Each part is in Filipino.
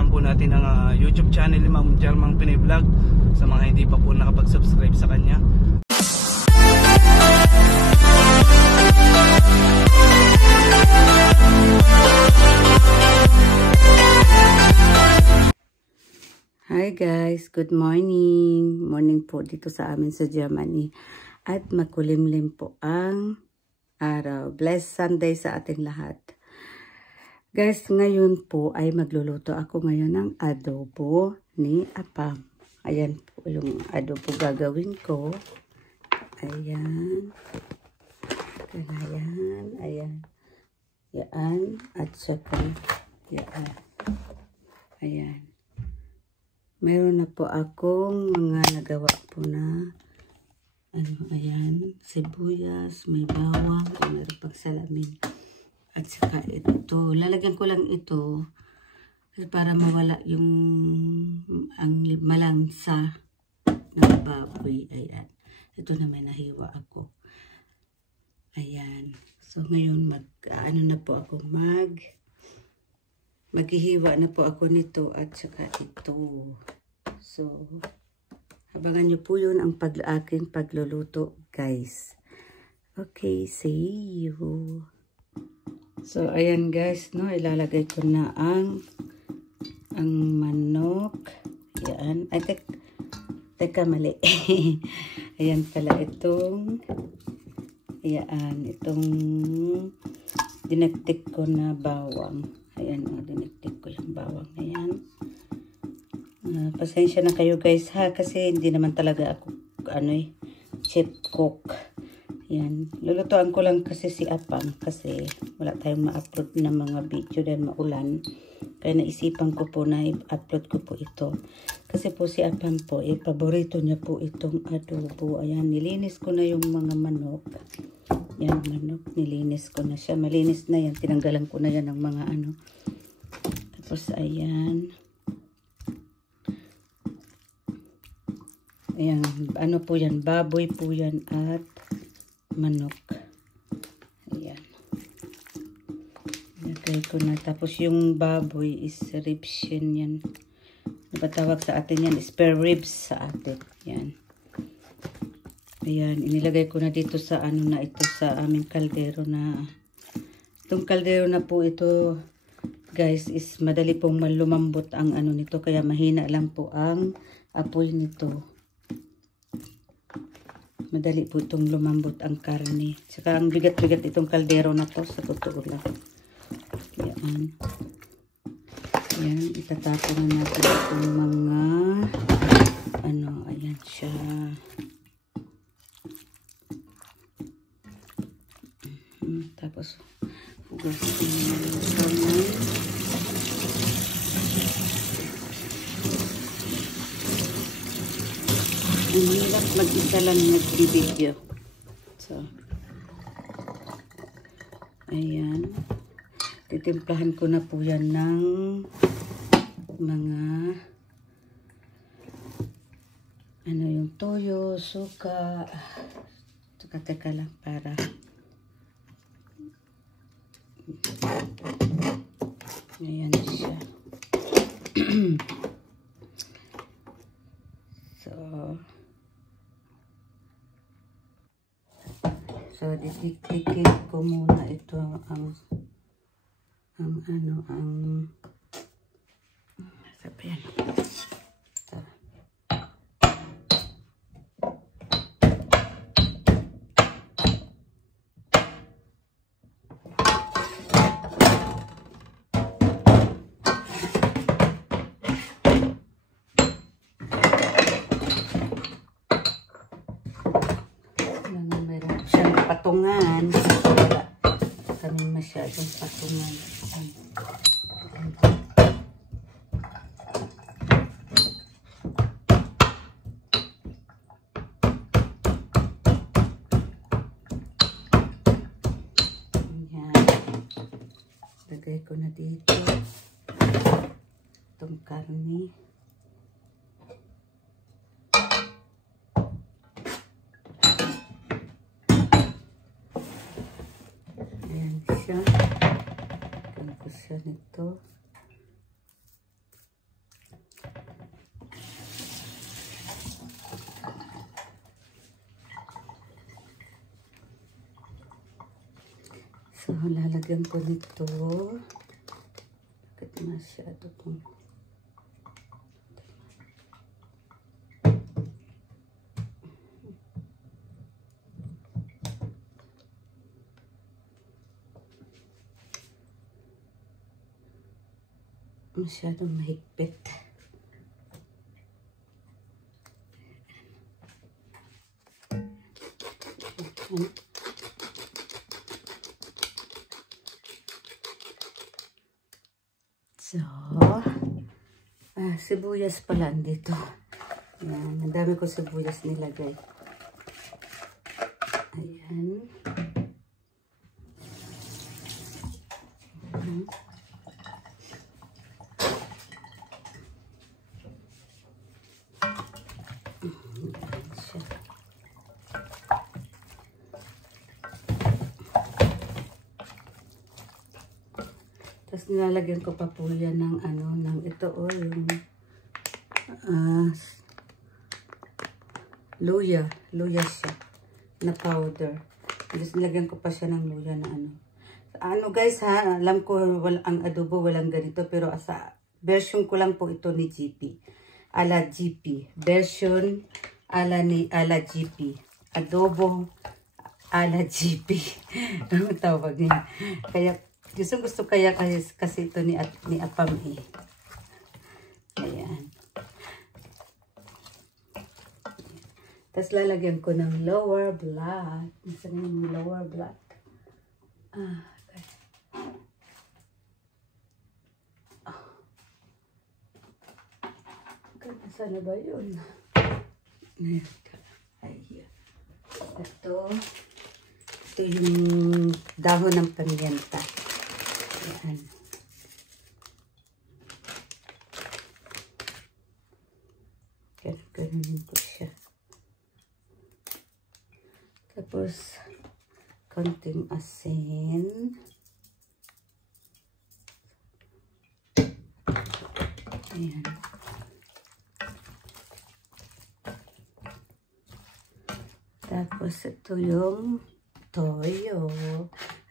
suportahan po natin ang YouTube channel ni Ma'am Jarmang Pinoy Vlog sa mga hindi pa po nakapag-subscribe sa kanya. Hi guys, good morning. Morning po dito sa amin sa Germany. At makulimlim po ang araw. Blessed Sunday sa ating lahat. Guys, ngayon po ay magluluto ako ngayon ng adobo ni Apam. Ayan po yung adobo gagawin ko. Ayan. Ayan. Ayan. Yan. At saka yan. Ayan. Meron na po akong mga nagawa po na ayan, sibuyas, may bawang, meron pang salamin. At saka ito, lalagyan ko lang ito para mawala yung ang malangsa ng baboy. Ayan. Ito na may nahiwa ako. Ayan. So ngayon maghihiwa na po ako nito at saka ito. So, abangan nyo po yun ang aking pagluluto, guys. Okay, see you. So, ayan guys, no, ilalagay ko na ang manok. Ayan. Ay, teka, mali. Ayan pala itong dinagtik ko na bawang. Ayan, dinagtik ko yung bawang. Ayan. Pasensya na kayo guys ha, kasi hindi naman talaga ako chef cook. Ayan. Lulutuan ko lang kasi si Apam kasi wala tayong ma-upload na mga video dahil maulan. Kaya naisipan ko po na i-upload ko po ito. Kasi po si Apam po, paborito niya po itong adobo. Ayan, nilinis ko na yung mga manok. Yan, manok, nilinis ko na siya. Malinis na yan. Tinanggalan ko na yan ng mga Tapos, ayan. Ayan, po yan? Baboy po yan at manok. Ayan. Lagay ko na. Tapos, yung baboy is ribs yan. Napatawag sa atin yan, spare ribs sa atin. Yan. Ayan, inilagay ko na dito sa sa aming kaldero na. Itong kaldero na po ito, guys, is madali pong lumambot ang nito. Kaya mahina lang po ang apoy nito. Madali po itong lumambot ang karne. Saka ang bigat-bigat itong kaldero na to, sa totoo lang. Ayan. Ayan, itatapon na natin itong mga, ayan siya. Tapos, hugasin yung kamay. Ang hirap mag-isa lang nag-video. So, ayan. Titimplahan ko na po yan ng mga yung toyo, suka. Teka lang para ayan siya. So didikit ko muna ito sabihan. Patungan. Wala kami masyadong patungan. Ayan. Lagay ko na dito itong karne. Siya nito. So, lalagyan ko nito. Bakit masyado itong... Masyadong mahigpit. So, sibuyas pala dito. Ayan, ang dami ko sibuyas nilagay. Ayan. Tapos nilalagyan ko pa po yan ng ano, ng ito yung luya siya na powder. Tapos nilagyan ko pa siya ng luya na ano. Ano guys ha, alam ko ang adobo walang ganito pero sa version ko lang po ito ni GP. Ala GP. Version ala GP. Adobo ala GP. Ang tawag niya. Kaya gusto kaya kasi ito ni Apam eh. Ayan. Tapos lalagyan ko ng lower black. Nasaan yung lower black? Okay. Nasaan na ba yun? Ayan. Ito yung dahon ng pamilyanta. Ayan. Ganun ko siya. Tapos, konting asin. Ayan. Tapos, ito yung toyo.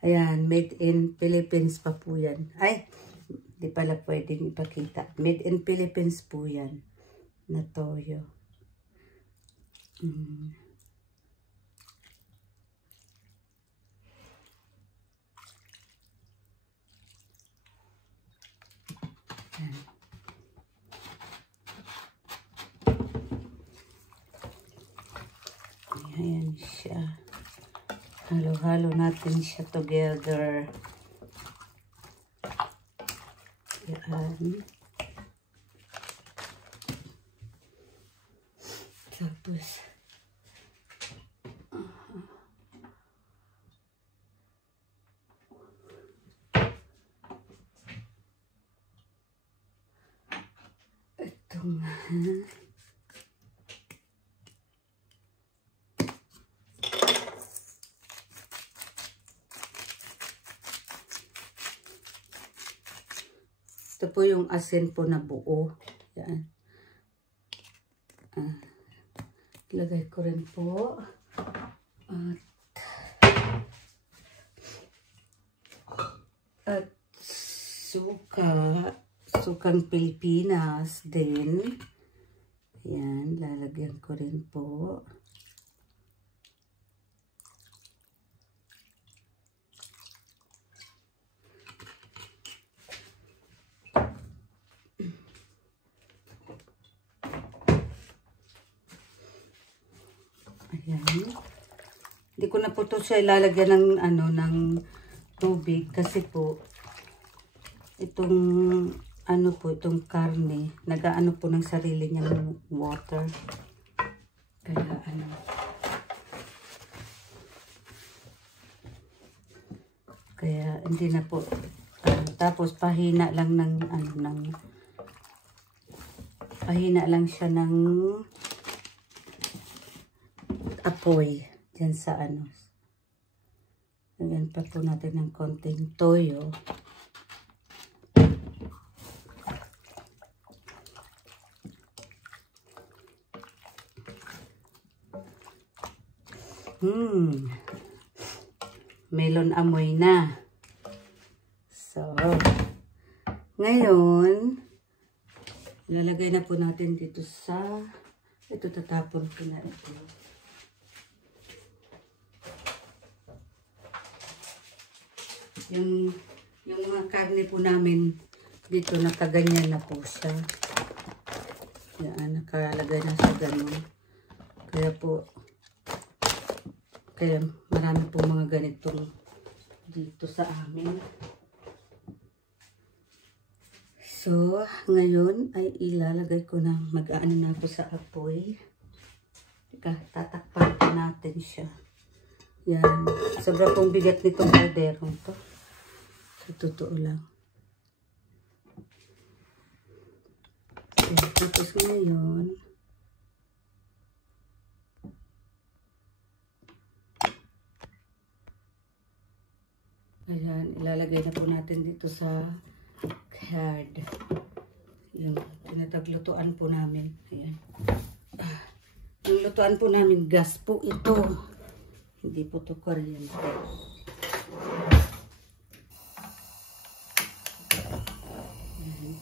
Ayan, made in Philippines pa po yan. Ay, di pala pwedeng ipakita. Made in Philippines po yan na toyo. Ayan siya. Halo-halo natin siya together. Ayan. Tapos itong ito po yung asin po na buo. Yan. Ilagay ko rin po. At sukang Pilipinas din. Yan, lalagyan ko rin po. Ayan. Hindi ko na po ito siya ilalagyan ng ng tubig kasi po itong itong karne nag-aano po ng sarili niyang water. Kaya kaya hindi na po tapos pahina lang pahina lang siya ng apoy dyan sa Lagyan pa po natin ng konting toyo. Melon amoy na. Ngayon, ilalagay na po natin dito sa, ito tatapon ko na ito. Yung mga karne po namin dito nakaganyan na po siya. Yan, nakalagay na sa ganun. Kaya marami po mga ganitong dito sa amin. So, ngayon ay ilalagay ko na, mag-aano na po sa apoy. Tatakpan po natin siya. Yan. Sobra pong bigat nitong kalderong to. Sa totoo lang. Yan. Tapos ngayon, ayan, ilalagay na po natin dito sa card. Yung tinataglutuan po namin. Ayan. Yung lutuan po namin, gas po ito. Hindi po ito kuryente. Ayan.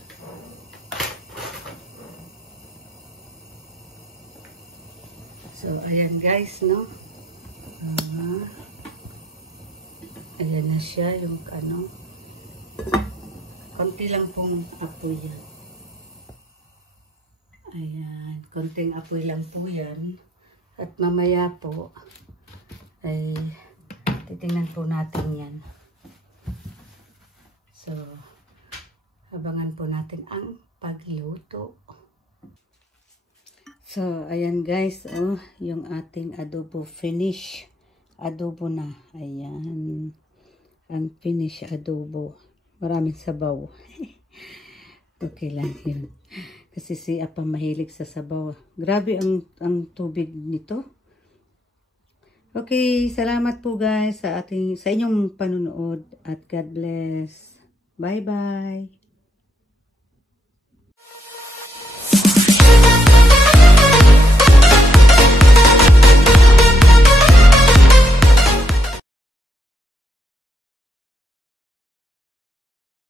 So, ayan guys, no? Ayan na siya, yung ano. Konti lang pong apoy yan. Ayan, konting apoy lang po yan. At mamaya po, ay titingnan po natin yan. So, abangan po natin ang pagluto. So, ayan guys, oh, yung ating adobo finish. Adobo na. Ayan. Ang finish adobo. Maraming sabaw. Okay lang yun. Kasi si Apa mahilig sa sabaw. Grabe ang tubig nito. Okay, salamat po guys sa inyong panunood at God bless. Bye-bye.